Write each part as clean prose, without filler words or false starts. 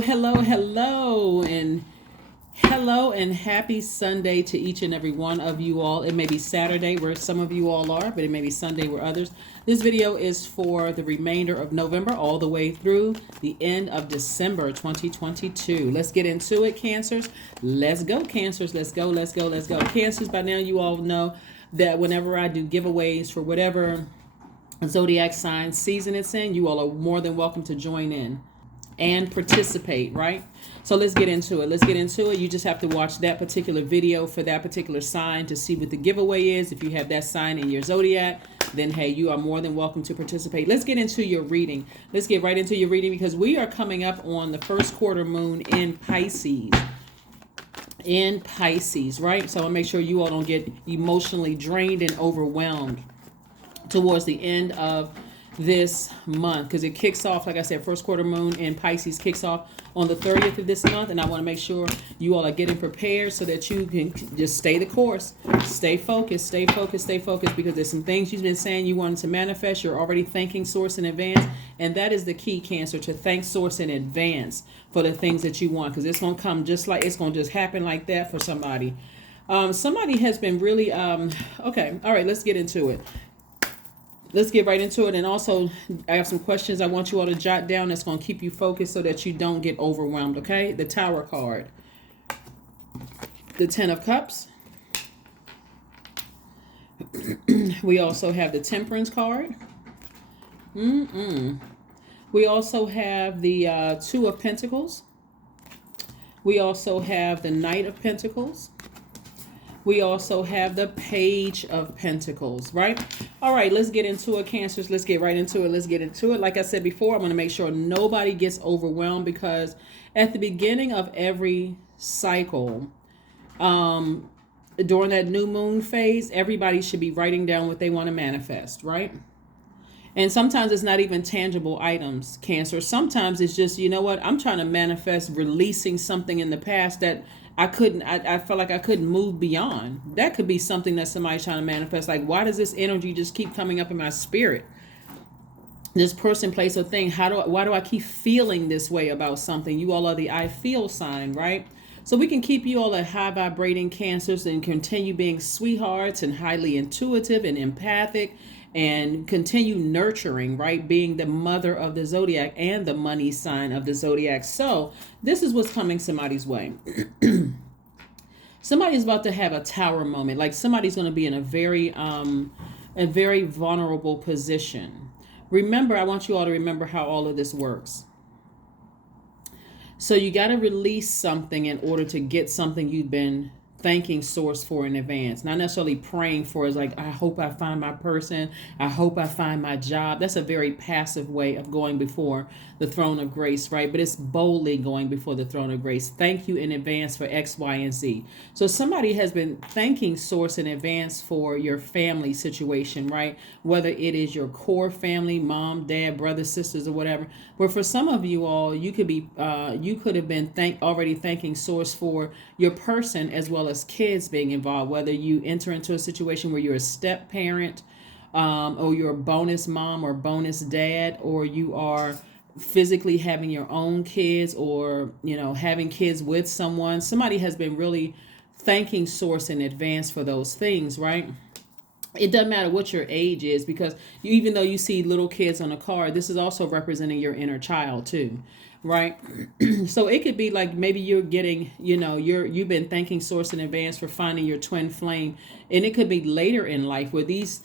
Hello and happy Sunday to each and every one of you all. It may be Saturday where some of you all are, but it may be Sunday where others. This video is for the remainder of November all the way through the end of December 2022. Let's get into it, Cancers. Let's go, Cancers. Let's go. Cancers, by now you all know that whenever I do giveaways for whatever Zodiac sign season it's in, you all are more than welcome to join in and participate, right? So let's get into it. You just have to watch that particular video for that particular sign to see what the giveaway is. If you have that sign in your Zodiac, then hey, you are more than welcome to participate. Let's get into your reading. Let's get right into your reading because we are coming up on the first quarter moon in Pisces. Right? So I'll make sure you all don't get emotionally drained and overwhelmed towards the end of this month, because it kicks off, like I said, first quarter moon in Pisces kicks off on the 30th of this month, and I want to make sure you all are getting prepared so that you can just stay the course, stay focused, because there's some things you've been saying you wanted to manifest. You're already thanking Source in advance, and that is the key, Cancer, to thank Source in advance for the things that you want, because it's going to come it's going to just happen like that for somebody. Somebody has been really okay, all right, let's get into it. Let's get right into it. And also, I have some questions I want you all to jot down that's going to keep you focused so that you don't get overwhelmed, okay? The Tower card. The Ten of Cups. We also have the Temperance card. We also have the Two of Pentacles. We also have the Knight of Pentacles. We also have the Page of Pentacles, right? All right, let's get into it, Cancers. Let's get right into it. Like I said before, I'm going to make sure nobody gets overwhelmed, because at the beginning of every cycle, during that new moon phase, everybody should be writing down what they want to manifest, right? And sometimes it's not even tangible items, Cancer. Sometimes it's just, you know what, I'm trying to manifest releasing something in the past that I felt like I couldn't move beyond. That could be something that somebody's trying to manifest. Like, why does this energy just keep coming up in my spirit? This person, place, or thing. Why do I keep feeling this way about something? You all are the I feel sign, right? So we can keep you all at high vibrating, Cancers, and continue being sweethearts and highly intuitive and empathic, and continue nurturing, right? Being the mother of the Zodiac and the money sign of the Zodiac. So this is what's coming somebody's way. Somebody's about to have a tower moment. Like, somebody's going to be in a very vulnerable position. Remember, I want you all to remember how all of this works. So you got to release something in order to get something you've been thanking Source for in advance. Not necessarily praying for. It's like, I hope I find my person. I hope I find my job. That's a very passive way of going before the throne of grace, right? But it's boldly going before the throne of grace. Thank you in advance for X, Y, and Z. So somebody has been thanking Source in advance for your family situation, right? Whether it is your core family, mom, dad, brothers, sisters, or whatever. But for some of you all, you could have been already thanking Source for your person as well as kids being involved, whether you enter into a situation where you're a step parent, or you're a bonus mom or bonus dad, or you are physically having your own kids, or having kids with someone. Somebody has been really thanking Source in advance for those things, right? It doesn't matter what your age is, because even though you see little kids on a card, this is also representing your inner child too, right? So it could be like, maybe you're getting, you've been thanking Source in advance for finding your twin flame, and it could be later in life where these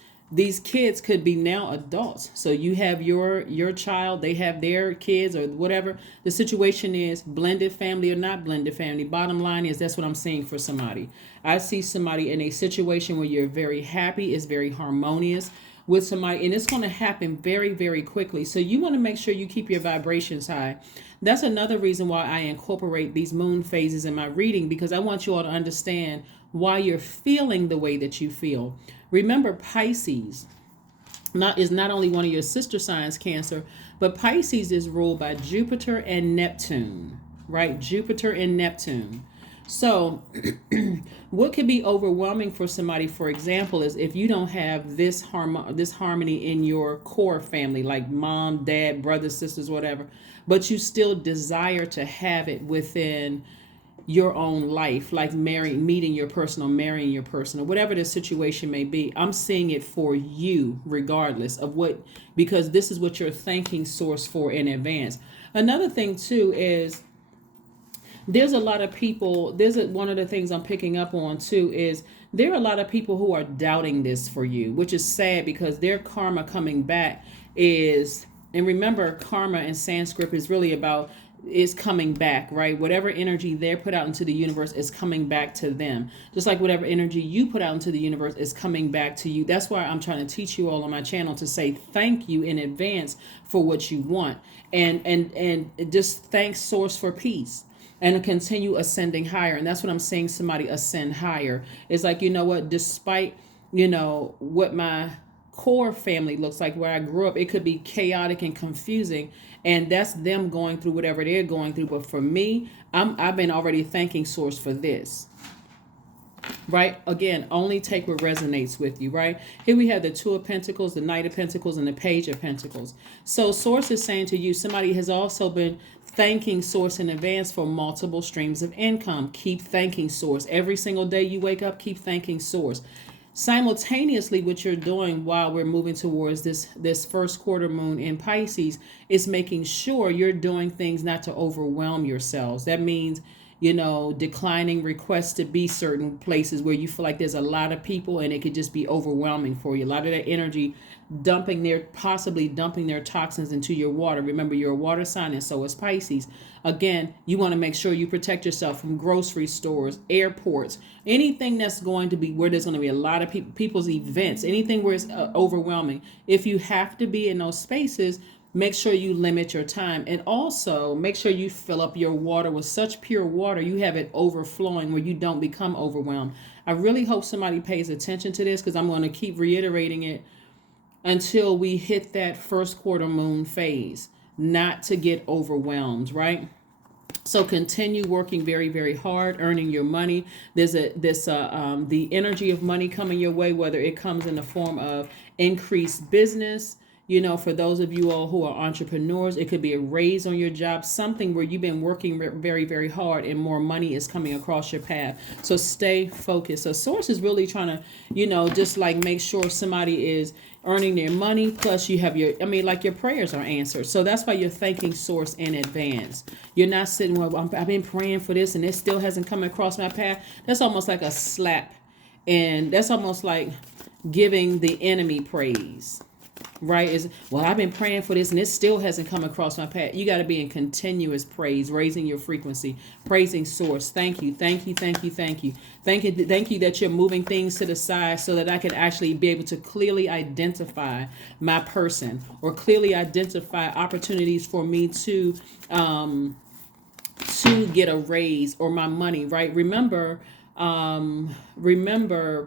kids could be now adults. So you have your child, they have their kids, or whatever the situation is, blended family or not blended family. Bottom line is, that's what I'm seeing for somebody. I see somebody in a situation where you're very happy, it's very harmonious with somebody, and it's going to happen very, very quickly. So you want to make sure you keep your vibrations high. That's another reason why I incorporate these moon phases in my reading, because I want you all to understand why you're feeling the way that you feel. Remember, Pisces is not only one of your sister signs, Cancer, but Pisces is ruled by Jupiter and Neptune, right? Jupiter and Neptune. So, what could be overwhelming for somebody, for example, is if you don't have this harmony in your core family, like mom, dad, brothers, sisters, whatever, but you still desire to have it within your own life, like meeting your person or marrying your person or whatever the situation may be. I'm seeing it for you, regardless of what, because this is what you're thanking source for in advance. Another thing too is there's a lot of people, one of the things I'm picking up on too is there are a lot of people who are doubting this for you, which is sad because their karma coming back is, and remember, karma in Sanskrit is really about, is coming back, right? Whatever energy they're put out into the universe is coming back to them. Just like whatever energy you put out into the universe is coming back to you. That's why I'm trying to teach you all on my channel to say thank you in advance for what you want. And just thank source for peace and continue ascending higher. And that's what I'm saying, somebody ascend higher. It's like, you know what, despite, what my core family looks like, where I grew up, it could be chaotic and confusing, and that's them going through whatever they're going through. But for me, I've been already thanking source for this. Right? Again, only take what resonates with you, right? Here we have the Two of Pentacles, the Knight of Pentacles, and the Page of Pentacles. So source is saying to you, somebody has also been thanking source in advance for multiple streams of income. Keep thanking source. Every single day you wake up, keep thanking source. Simultaneously, what you're doing while we're moving towards this first quarter moon in Pisces is making sure you're doing things not to overwhelm yourselves. That means, declining requests to be certain places where you feel like there's a lot of people and it could just be overwhelming for you. A lot of that energy possibly dumping their toxins into your water. Remember, you're a water sign, and so is Pisces. Again, you want to make sure you protect yourself from grocery stores, airports, anything that's going to be where there's going to be a lot of people's events, anything where it's overwhelming. If you have to be in those spaces, make sure you limit your time, and also make sure you fill up your water with such pure water you have it overflowing where you don't become overwhelmed. I really hope somebody pays attention to this, because I'm going to keep reiterating it until we hit that first quarter moon phase, not to get overwhelmed, right? So continue working very, very hard, earning your money. There's the energy of money coming your way, whether it comes in the form of increased business. For those of you all who are entrepreneurs, it could be a raise on your job, something where you've been working very, very hard and more money is coming across your path. So stay focused. So source is really trying to, just like make sure somebody is earning their money, plus you have your prayers are answered. So that's why you're thanking source in advance. You're not sitting, well, I've been praying for this and it still hasn't come across my path. That's almost like a slap. And that's almost like giving the enemy praise. Right? I've been praying for this and it still hasn't come across my path. You got to be in continuous praise, raising your frequency, praising source. Thank you, thank you, thank you, thank you. Thank you that you're moving things to the side so that I can actually be able to clearly identify my person, or clearly identify opportunities for me to get a raise or my money, right? Remember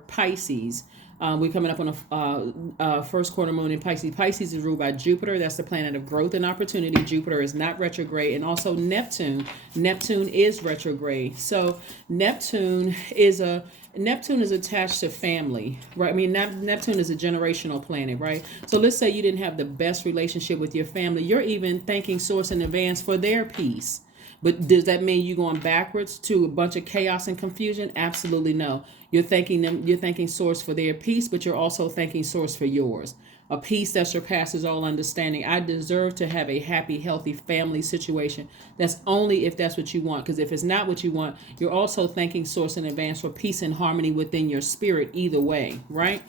Pisces. We're coming up on a first quarter moon in Pisces. Pisces is ruled by Jupiter. That's the planet of growth and opportunity. Jupiter is not retrograde. And also Neptune. Neptune is retrograde. So Neptune is attached to family, right? I mean, Neptune is a generational planet, right? So let's say you didn't have the best relationship with your family. You're even thanking source in advance for their peace. But does that mean you're going backwards to a bunch of chaos and confusion? Absolutely no. You're thanking source for their peace, but you're also thanking source for yours. A peace that surpasses all understanding. I deserve to have a happy, healthy family situation. That's only if that's what you want. Because if it's not what you want, you're also thanking source in advance for peace and harmony within your spirit either way, right?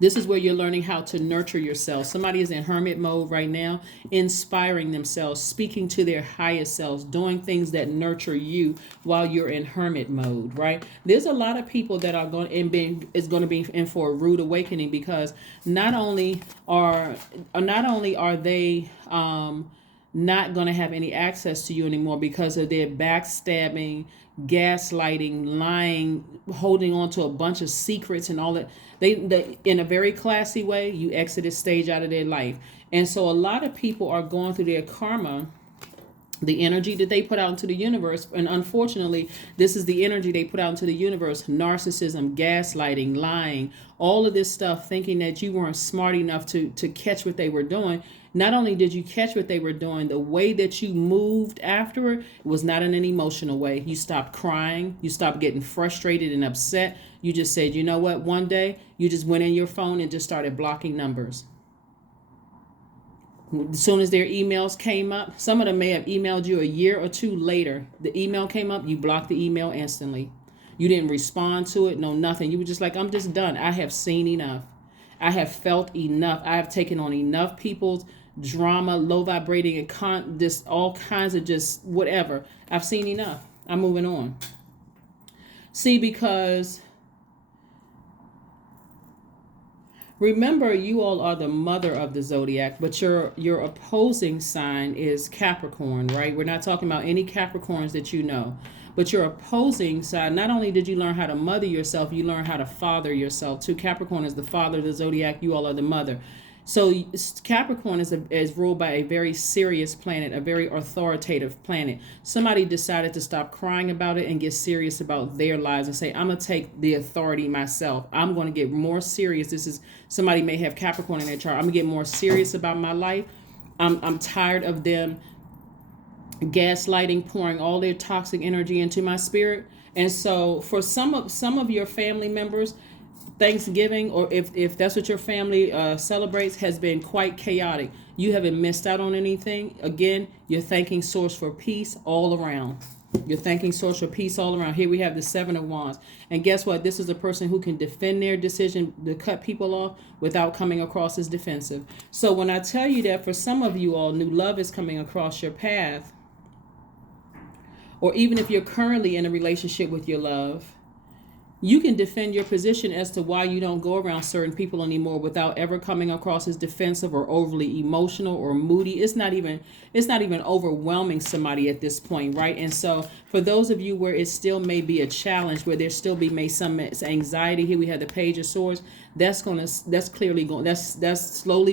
This is where you're learning how to nurture yourself. Somebody is in hermit mode right now, inspiring themselves, speaking to their highest selves, doing things that nurture you while you're in hermit mode, right? There's a lot of people that are going to be in for a rude awakening, because not only are they not going to have any access to you anymore because of their backstabbing, gaslighting, lying, holding on to a bunch of secrets and all that. They in a very classy way, you exit this stage out of their life. And so a lot of people are going through their karma the energy that they put out into the universe. And unfortunately, this is the energy they put out into the universe: narcissism, gaslighting, lying, all of this stuff, thinking that you weren't smart enough to catch what they were doing. Not only did you catch what they were doing, the way that you moved afterward was not in an emotional way. You stopped crying, you stopped getting frustrated and upset. You just said, you know what, one day you just went in your phone and just started blocking numbers. As soon as their emails came up, some of them may have emailed you a year or two later. The email came up, you blocked the email instantly. You didn't respond to it, no nothing. You were just like, I'm just done. I have seen enough. I have felt enough. I have taken on enough people's drama, low vibrating, and just all kinds of just whatever. I've seen enough. I'm moving on. See, because remember, you all are the mother of the zodiac, but your opposing sign is Capricorn, right? We're not talking about any Capricorns that you know. But your opposing side, not only did you learn how to mother yourself, you learn how to father yourself too. Capricorn is the father of the zodiac. You all are the mother. So Capricorn is ruled by a very serious planet, a very authoritative planet. Somebody decided to stop crying about it and get serious about their lives and say, I'm going to take the authority myself. I'm going to get more serious. This is, somebody may have Capricorn in their chart. I'm going to get more serious about my life. I'm tired of them gaslighting, pouring all their toxic energy into my spirit. And so for some of your family members, Thanksgiving, or if that's what your family celebrates, has been quite chaotic. You haven't missed out on anything. Again, you're thanking Source for peace all around. You're thanking Source for peace all around. Here we have the Seven of Wands. And guess what? This is a person who can defend their decision to cut people off without coming across as defensive. So when I tell you that for some of you all, new love is coming across your path, or even if you're currently in a relationship with your love, you can defend your position as to why you don't go around certain people anymore without ever coming across as defensive or overly emotional or moody. It's not even overwhelming somebody at this point, right? And so for those of you where it still may be a challenge, where there still be some anxiety, here we have the Page of Swords. That's slowly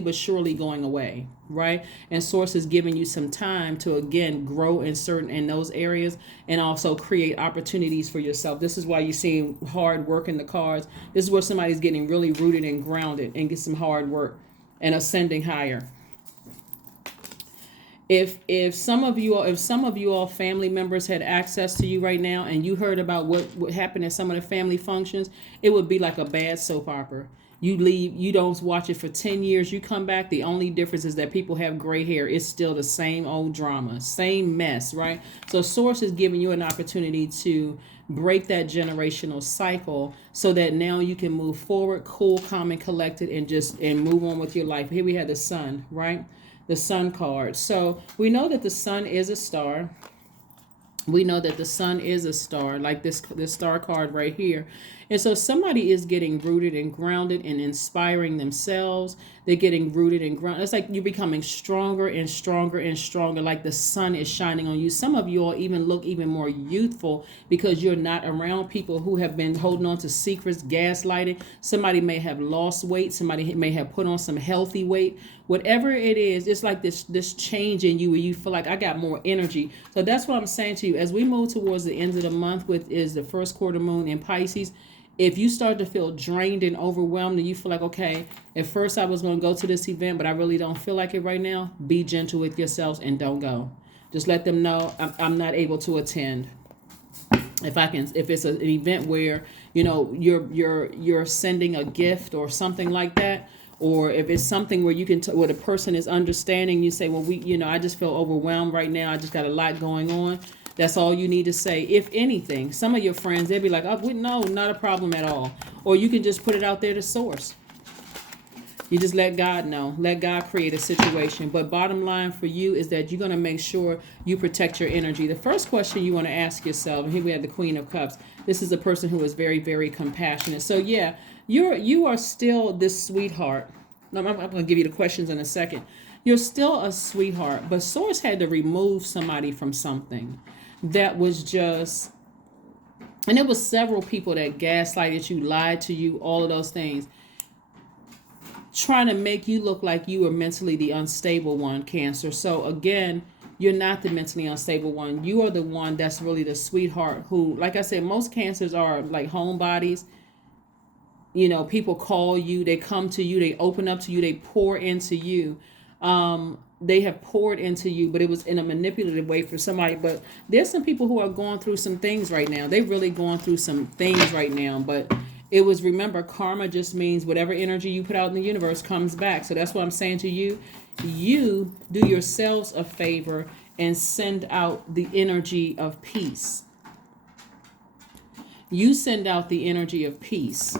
but surely going away, right? And Source is giving you some time to again grow in those areas and also create opportunities for yourself. This is why you're seeing hard work in the cards. This is where somebody's getting really rooted and grounded and get some hard work and ascending higher. If some of you all family members had access to you right now and you heard about what happened at some of the family functions, it would be like a bad soap opera. You leave, you don't watch it for 10 years, you come back, the only difference is that people have gray hair. It's still the same old drama, same mess, right? So Source is giving you an opportunity to break that generational cycle so that now you can move forward, cool, calm, and collected, and move on with your life. Here we have the Sun, right? The Sun card. So we know that the Sun is a star. We know that the Sun is a star, like this star card right here. And so somebody is getting rooted and grounded and inspiring themselves. They're getting rooted and grounded. It's like you're becoming stronger and stronger and stronger, like the sun is shining on you. Some of you all even look even more youthful because you're not around people who have been holding on to secrets, gaslighting. Somebody may have lost weight. Somebody may have put on some healthy weight. Whatever it is, it's like this change in you where you feel like I got more energy. So that's what I'm saying to you. As we move towards the end of the month, with is the first quarter moon in Pisces, if you start to feel drained and overwhelmed and you feel like, okay, at first I was going to go to this event, but I really don't feel like it right now, be gentle with yourselves and don't go. Just let them know I'm not able to attend. If it's an event where, you're sending a gift or something like that, or if it's something where you can, where the person is understanding, you say, well, I just feel overwhelmed right now. I just got a lot going on. That's all you need to say. If anything, some of your friends, they'll be like, oh, no, not a problem at all. Or you can just put it out there to Source. You just let God know. Let God create a situation. But bottom line for you is that you're going to make sure you protect your energy. The first question you want to ask yourself, and here we have the Queen of Cups. This is a person who is very, very compassionate. So yeah, you are still this sweetheart. I'm going to give you the questions in a second. You're still a sweetheart, but Source had to remove somebody from something that was just, and there was several people that gaslighted you, lied to you, all of those things, trying to make you look like you were mentally the unstable one, Cancer. So again, You're not the mentally unstable one. You are the one that's really the sweetheart who, like I said, most cancers are like homebodies. People call you, they come to you, they open up to you, they pour into you. They have poured into you, but it was in a manipulative way for somebody. But there's some people who are going through some things right now. They're really going through some things right now. But remember, karma just means whatever energy you put out in the universe comes back. So that's what I'm saying to you. You do yourselves a favor and send out the energy of peace. You send out the energy of peace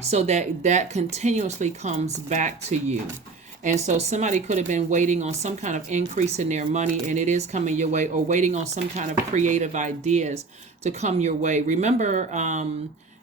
so that continuously comes back to you. And so somebody could have been waiting on some kind of increase in their money, and it is coming your way, or waiting on some kind of creative ideas to come your way. Remember,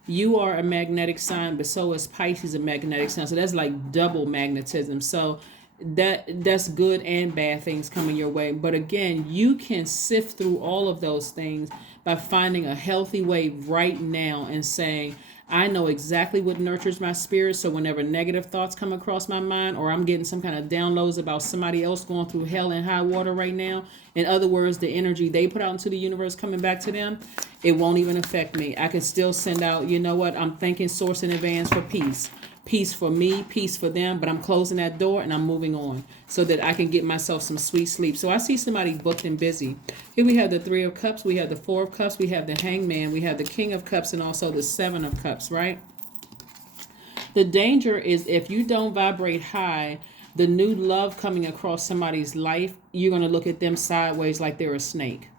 you are a magnetic sign, but so is Pisces a magnetic sign. So that's like double magnetism. So that's good and bad things coming your way. But again, you can sift through all of those things by finding a healthy way right now and saying, I know exactly what nurtures my spirit. So whenever negative thoughts come across my mind, or I'm getting some kind of downloads about somebody else going through hell and high water right now, in other words, the energy they put out into the universe coming back to them, it won't even affect me. I can still send out, you know what, I'm thanking source in advance for peace. Peace for me, peace for them, but I'm closing that door and I'm moving on so that I can get myself some sweet sleep. So I see somebody booked and busy. Here we have the 3 of Cups, we have the 4 of Cups, we have the Hangman, we have the King of Cups, and also the 7 of Cups, right? The danger is if you don't vibrate high, the new love coming across somebody's life, you're going to look at them sideways like they're a snake.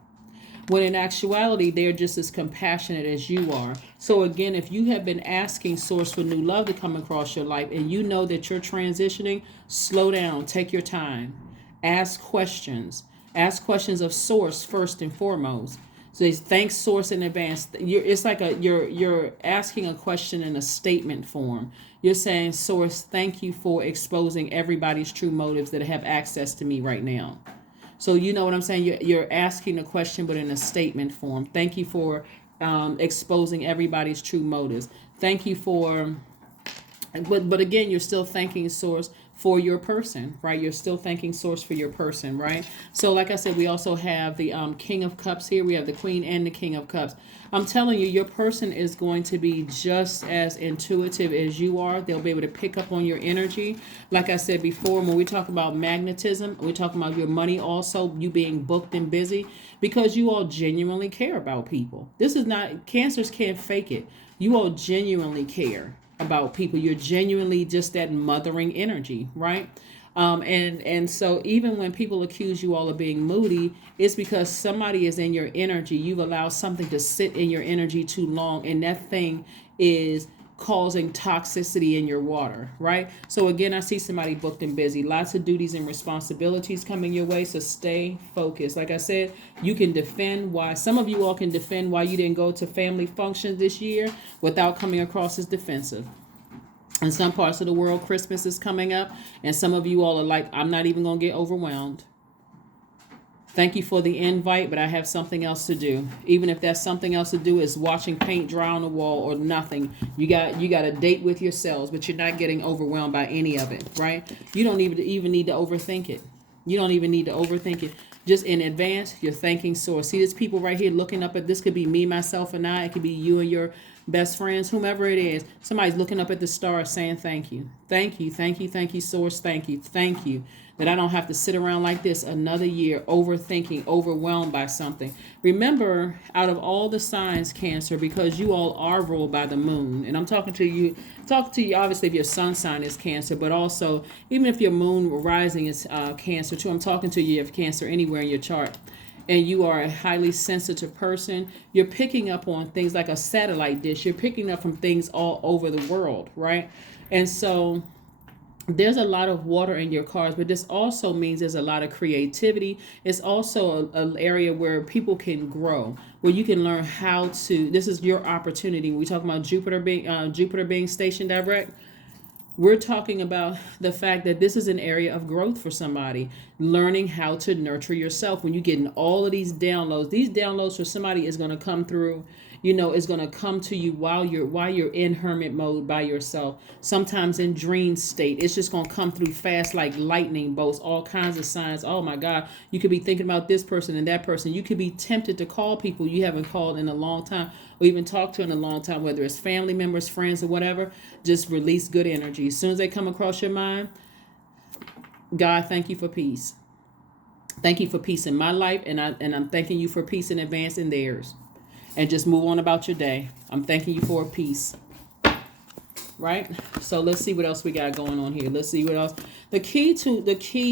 When in actuality, they're just as compassionate as you are. So again, if you have been asking source for new love to come across your life and you know that you're transitioning, slow down, take your time, ask questions of source first and foremost. So thanks source in advance. It's like you're asking a question in a statement form. You're saying, source, thank you for exposing everybody's true motives that have access to me right now. So you know what I'm saying? You're asking a question, but in a statement form. Thank you for exposing everybody's true motives. Thank you for, but again, you're still thanking source for your person, right? You're still thanking source for your person, right? So like I said, we also have the King of Cups here. We have the Queen and the King of Cups. I'm telling you, your person is going to be just as intuitive as you are. They'll be able to pick up on your energy. Like I said before, when we talk about magnetism, we talk about your money also, you being booked and busy, because you all genuinely care about people. This is not, cancers can't fake it. You all genuinely care about people. You're genuinely just that mothering energy, right? And so even when people accuse you all of being moody, it's because somebody is in your energy. You've allowed something to sit in your energy too long, and that thing is causing toxicity in your water, right? So again, I see somebody booked and busy. Lots of duties and responsibilities coming your way, so stay focused. Like I said, you can defend why, some of you all can defend why you didn't go to family functions this year without coming across as defensive. In some parts of the world, Christmas is coming up, and some of you all are like, I'm not even going to get overwhelmed. Thank you for the invite, but I have something else to do. Even if that's something else to do is watching paint dry on the wall or nothing. You got a date with yourselves, but you're not getting overwhelmed by any of it, right? You don't even need to overthink it. You don't even need to overthink it. Just in advance, you're thanking source. See, there's people right here looking up at, this could be me, myself, and I. It could be you and your best friends, whomever it is. Somebody's looking up at the stars saying thank you. Thank you, thank you, thank you, source, thank you, thank you. That I don't have to sit around like this another year overthinking, overwhelmed by something. Remember, out of all the signs, Cancer, because you all are ruled by the moon, and I'm talking to you obviously if your sun sign is Cancer, but also even if your moon rising is Cancer too. I'm talking to you if Cancer anywhere in your chart, and you are a highly sensitive person, you're picking up on things like a satellite dish. You're picking up from things all over the world, right? And so there's a lot of water in your cards, but this also means there's a lot of creativity. It's also an area where people can grow, where you can learn how to, this is your opportunity. We talk about Jupiter being stationed direct. We're talking about the fact that this is an area of growth for somebody, learning how to nurture yourself. When you're getting all of these downloads for somebody is going to come through is going to come to you while you're in hermit mode by yourself. Sometimes in dream state, it's just going to come through fast like lightning bolts, all kinds of signs. Oh my God, you could be thinking about this person and that person. You could be tempted to call people you haven't called in a long time, or even talked to in a long time, whether it's family members, friends, or whatever. Just release good energy. As soon as they come across your mind, God, thank you for peace. Thank you for peace in my life, and I'm thanking you for peace in advance in theirs. And just move on about your day. I'm thanking you for peace. Right? So let's see what else we got going on here. Let's see what else. The key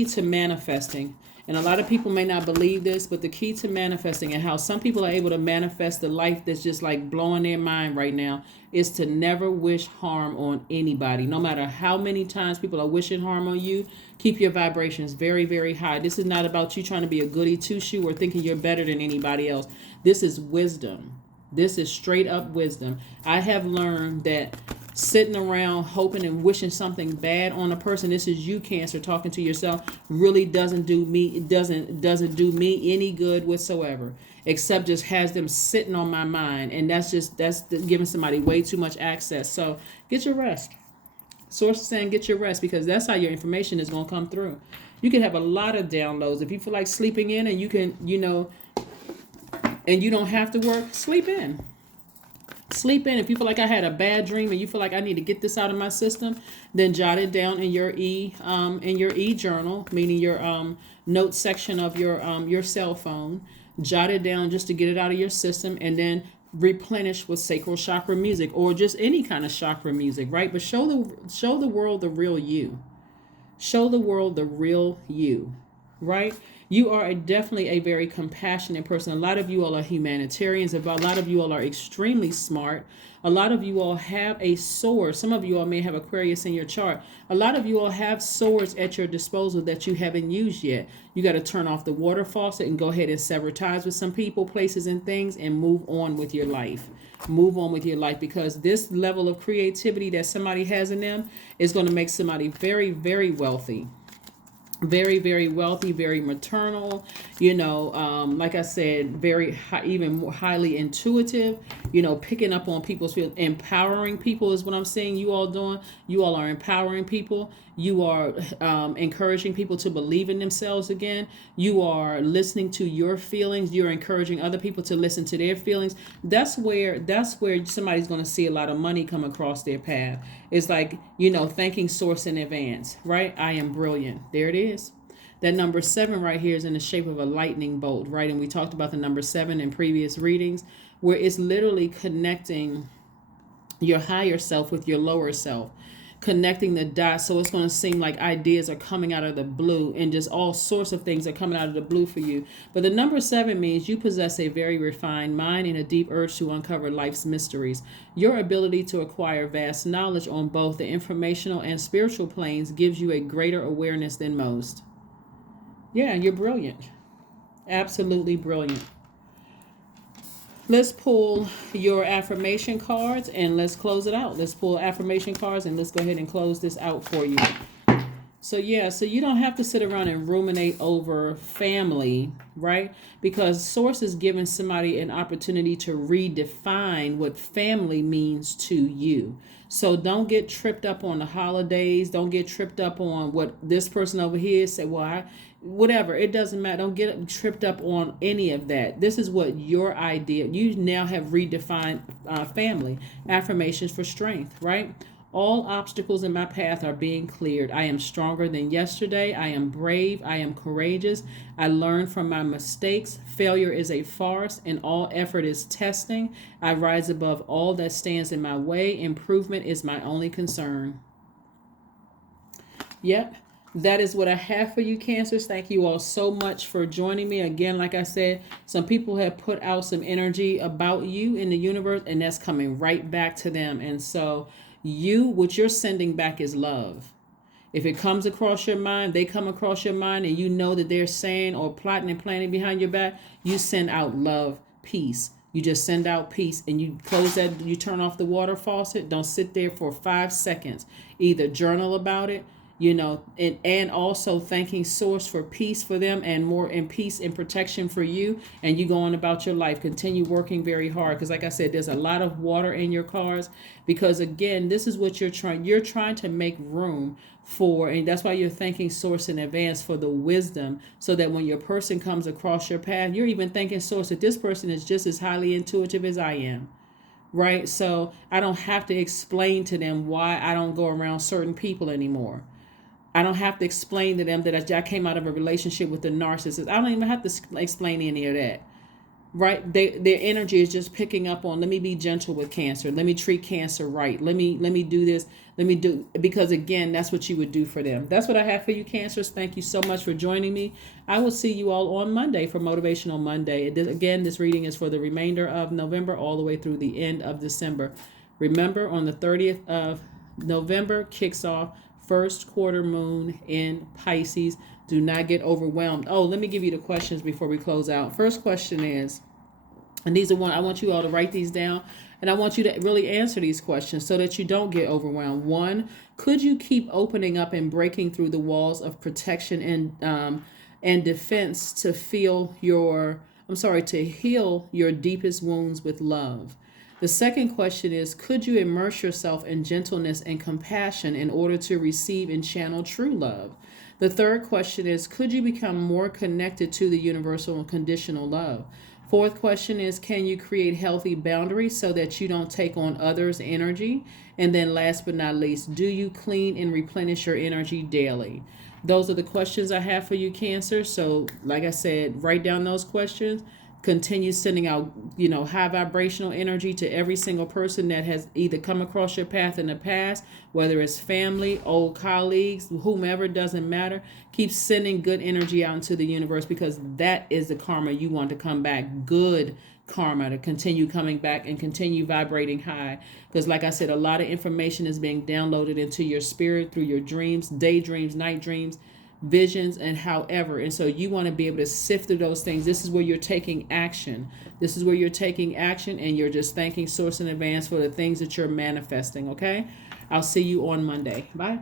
to manifesting, and a lot of people may not believe this, but the key to manifesting and how some people are able to manifest the life that's just like blowing their mind right now is to never wish harm on anybody. No matter how many times people are wishing harm on you, keep your vibrations very, very high. This is not about you trying to be a goody two-shoe or thinking you're better than anybody else. This is wisdom. This is straight up wisdom. I have learned that sitting around hoping and wishing something bad on a person, this is you, Cancer, talking to yourself, really doesn't do me. It doesn't do me any good whatsoever, except just has them sitting on my mind, and that's giving somebody way too much access. So get your rest. Source is saying get your rest, because that's how your information is going to come through. You can have a lot of downloads if you feel like sleeping in, and you can, and you don't have to work. Sleep in. Sleep in. If you feel like I had a bad dream and you feel like I need to get this out of my system, then jot it down in your journal, meaning your note section of your cell phone. Jot it down just to get it out of your system, and then replenish with sacral chakra music, or just any kind of chakra music, right? But show the world the real you. Show the world the real you, right? You are definitely a very compassionate person. A lot of you all are humanitarians. A lot of you all are extremely smart. A lot of you all have a sword. Some of you all may have Aquarius in your chart. A lot of you all have swords at your disposal that you haven't used yet. You got to turn off the water faucet and go ahead and sever ties with some people, places, and things, and move on with your life. Move on with your life, because this level of creativity that somebody has in them is going to make somebody very, very wealthy. Very, very wealthy, very maternal, like I said, very high, even more highly intuitive, picking up on people's feelings. Empowering people is what I'm seeing you all doing. You all are empowering people. You are encouraging people to believe in themselves again. You are listening to your feelings. You're encouraging other people to listen to their feelings. That's where somebody's going to see a lot of money come across their path. It's like, thanking source in advance, right? I am brilliant. There it is. That number 7 right here is in the shape of a lightning bolt, right? And we talked about the number 7 in previous readings, where it's literally connecting your higher self with your lower self, connecting the dots. So it's going to seem like ideas are coming out of the blue, and just all sorts of things are coming out of the blue for you. But the number 7 means you possess a very refined mind and a deep urge to uncover life's mysteries. Your ability to acquire vast knowledge on both the informational and spiritual planes gives you a greater awareness than most. Yeah, you're brilliant. Absolutely brilliant. Let's pull your affirmation cards and let's close it out. Let's pull affirmation cards and let's go ahead and close this out for you. So you don't have to sit around and ruminate over family, right? Because Source is giving somebody an opportunity to redefine what family means to you. So don't get tripped up on the holidays. Don't get tripped up on what this person over here said. Whatever, it doesn't matter. Don't get tripped up on any of that. This is what your idea. You now have redefined family. Affirmations for strength, right? All obstacles in my path are being cleared. I am stronger than yesterday. I am brave. I am courageous. I learn from my mistakes. Failure is a farce, and all effort is testing. I rise above all that stands in my way. Improvement is my only concern. Yep. That is what I have for you, Cancers. Thank you all so much for joining me. Again, like I said, some people have put out some energy about you in the universe, and that's coming right back to them. And so what you're sending back is love. If it comes across your mind, they come across your mind, and you know that they're saying or plotting and planning behind your back, you send out love, peace. You just send out peace, and you close that, you turn off the water faucet. Don't sit there for 5 seconds. Either journal about it, and also thanking source for peace for them and more and peace and protection for you, and you go on about your life. Continue working very hard, because like I said, there's a lot of water in your cards, because again, this is what you're trying to make room for, and that's why you're thanking source in advance for the wisdom, so that when your person comes across your path, you're even thanking source that this person is just as highly intuitive as I am. Right? So I don't have to explain to them why I don't go around certain people anymore. I don't have to explain to them that I came out of a relationship with a narcissist. I don't even have to explain any of that. Right? Their energy is just picking up on, let me be gentle with Cancer. Let me treat Cancer right. Let me do this. Let me do, because again, that's what you would do for them. That's what I have for you, Cancers. Thank you so much for joining me. I will see you all on Monday for Motivational Monday. Again, this reading is for the remainder of November all the way through the end of December. Remember, on the 30th of November kicks off first quarter moon in Pisces. Do not get overwhelmed. Oh, let me give you the questions before we close out. First question is, and these are one, I want you all to write these down, and I want you to really answer these questions so that you don't get overwhelmed. One, could you keep opening up and breaking through the walls of protection and defense to to heal your deepest wounds with love? The second question is, could you immerse yourself in gentleness and compassion in order to receive and channel true love? The third question is, could you become more connected to the universal and conditional love? Fourth question is, can you create healthy boundaries so that you don't take on others' energy? And then last but not least, do you clean and replenish your energy daily? Those are the questions I have for you, Cancer. So like I said, write down those questions. Continue sending out, high vibrational energy to every single person that has either come across your path in the past, whether it's family, old colleagues, whomever, doesn't matter. Keep sending good energy out into the universe, because that is the karma you want to come back. Good karma to continue coming back and continue vibrating high. Because like I said, a lot of information is being downloaded into your spirit through your dreams, daydreams, night dreams, visions, and however. And so you want to be able to sift through those things. This is where you're taking action. This is where you're taking action, and you're just thanking source in advance for the things that you're manifesting. Okay? I'll see you on Monday. Bye.